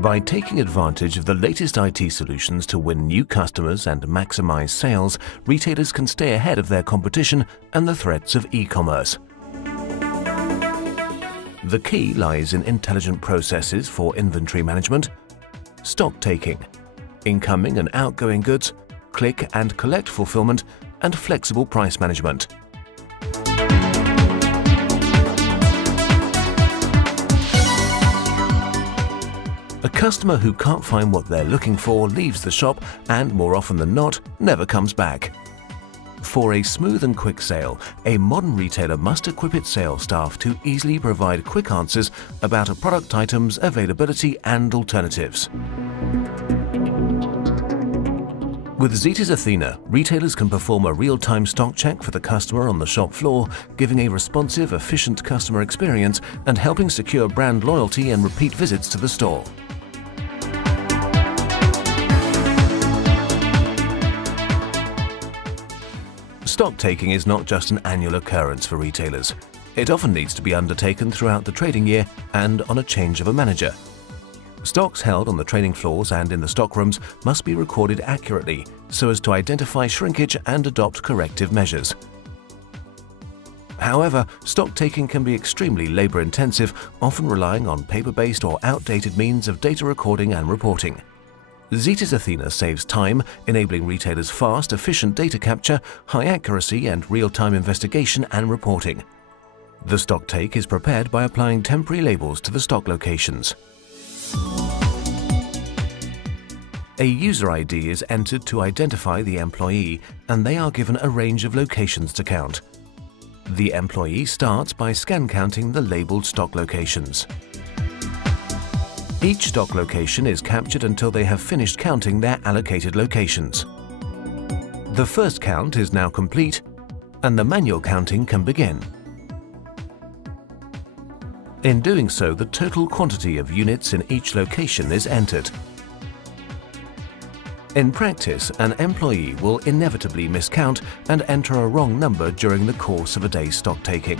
By taking advantage of the latest IT solutions to win new customers and maximize sales, retailers can stay ahead of their competition and the threats of e-commerce. The key lies in intelligent processes for inventory management, stock taking, incoming and outgoing goods, click and collect fulfillment, and flexible price management. A customer who can't find what they're looking for leaves the shop and, more often than not, never comes back. For a smooth and quick sale, a modern retailer must equip its sales staff to easily provide quick answers about a product item's availability and alternatives. With ZetesAthena, retailers can perform a real-time stock check for the customer on the shop floor, giving a responsive, efficient customer experience and helping secure brand loyalty and repeat visits to the store. Stock taking is not just an annual occurrence for retailers. It often needs to be undertaken throughout the trading year and on a change of a manager. Stocks held on the trading floors and in the stockrooms must be recorded accurately so as to identify shrinkage and adopt corrective measures. However, stock taking can be extremely labor-intensive, often relying on paper-based or outdated means of data recording and reporting. ZetesAthena saves time, enabling retailers fast, efficient data capture, high accuracy, and real-time investigation and reporting. The stock take is prepared by applying temporary labels to the stock locations. A user ID is entered to identify the employee, and they are given a range of locations to count. The employee starts by scan counting the labeled stock locations. Each stock location is captured until they have finished counting their allocated locations. The first count is now complete, and the manual counting can begin. In doing so, the total quantity of units in each location is entered. In practice, an employee will inevitably miscount and enter a wrong number during the course of a day's stock taking.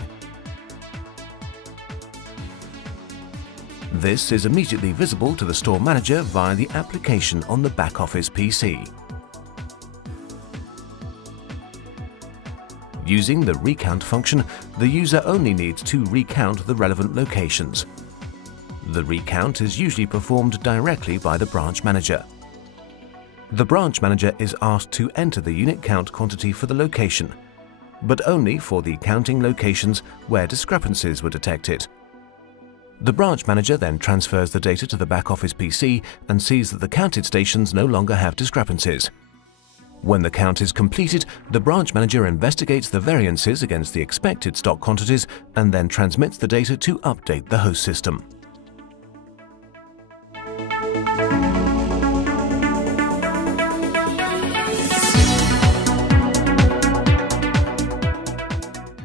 This is immediately visible to the store manager via the application on the back-office PC. Using the recount function, the user only needs to recount the relevant locations. The recount is usually performed directly by the branch manager. The branch manager is asked to enter the unit count quantity for the location, but only for the counting locations where discrepancies were detected. The branch manager then transfers the data to the back-office PC and sees that the counted stations no longer have discrepancies. When the count is completed, the branch manager investigates the variances against the expected stock quantities and then transmits the data to update the host system.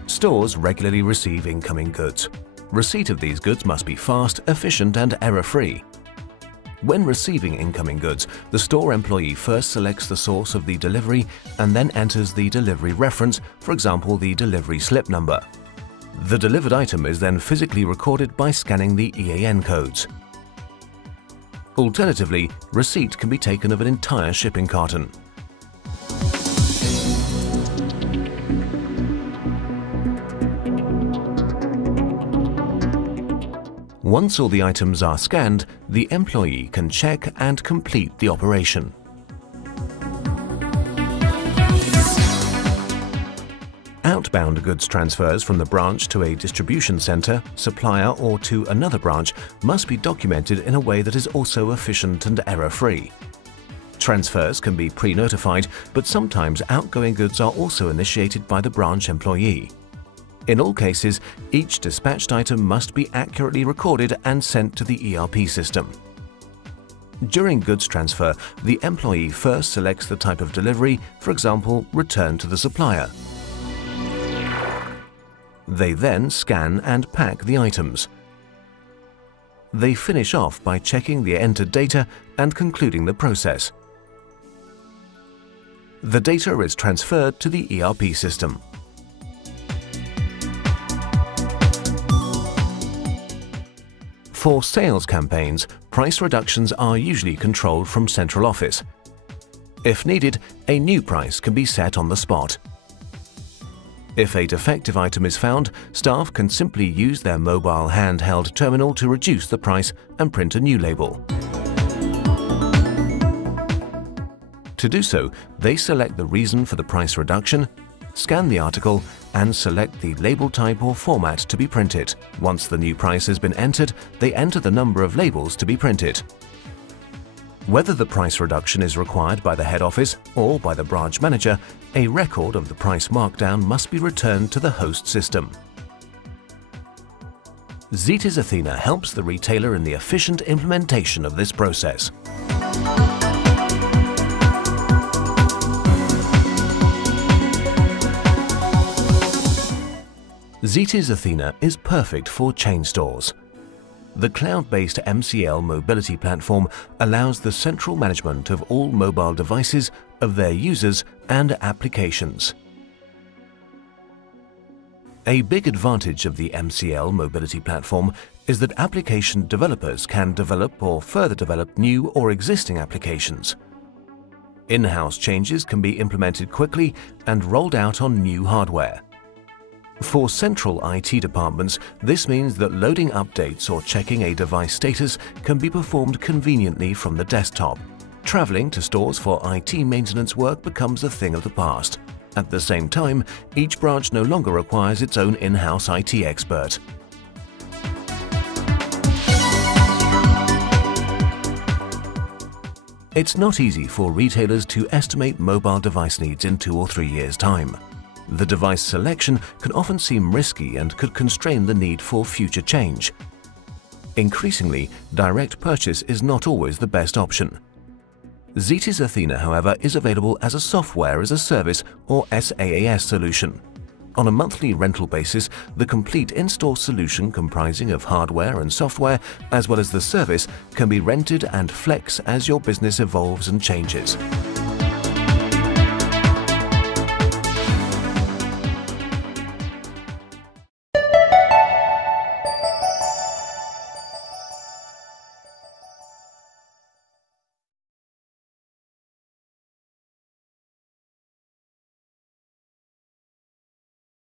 Stores regularly receive incoming goods. Receipt of these goods must be fast, efficient, and error-free. When receiving incoming goods, the store employee first selects the source of the delivery and then enters the delivery reference, for example, the delivery slip number. The delivered item is then physically recorded by scanning the EAN codes. Alternatively, receipt can be taken of an entire shipping carton. Once all the items are scanned, the employee can check and complete the operation. Outbound goods transfers from the branch to a distribution center, supplier, or to another branch must be documented in a way that is also efficient and error-free. Transfers can be pre-notified, but sometimes outgoing goods are also initiated by the branch employee. In all cases, each dispatched item must be accurately recorded and sent to the ERP system. During goods transfer, the employee first selects the type of delivery, for example, return to the supplier. They then scan and pack the items. They finish off by checking the entered data and concluding the process. The data is transferred to the ERP system. For sales campaigns, price reductions are usually controlled from central office. If needed, a new price can be set on the spot. If a defective item is found, staff can simply use their mobile handheld terminal to reduce the price and print a new label. To do so, they select the reason for the price reduction, scan the article, and select the label type or format to be printed. Once the new price has been entered, they enter the number of labels to be printed. Whether the price reduction is required by the head office or by the branch manager, a record of the price markdown must be returned to the host system. ZetesAthena helps the retailer in the efficient implementation of this process. ZetesAthena is perfect for chain stores. The cloud-based MCL mobility platform allows the central management of all mobile devices, of their users and applications. A big advantage of the MCL mobility platform is that application developers can develop or further develop new or existing applications. In-house changes can be implemented quickly and rolled out on new hardware. For central IT departments, this means that loading updates or checking a device status can be performed conveniently from the desktop. Traveling to stores for IT maintenance work becomes a thing of the past. At the same time, each branch no longer requires its own in-house IT expert. It's not easy for retailers to estimate mobile device needs in 2 or 3 years' time. The device selection can often seem risky and could constrain the need for future change. Increasingly, direct purchase is not always the best option. ZetesAthena, however, is available as a software as a service or SaaS solution. On a monthly rental basis, the complete in-store solution comprising of hardware and software, as well as the service, can be rented and flex as your business evolves and changes.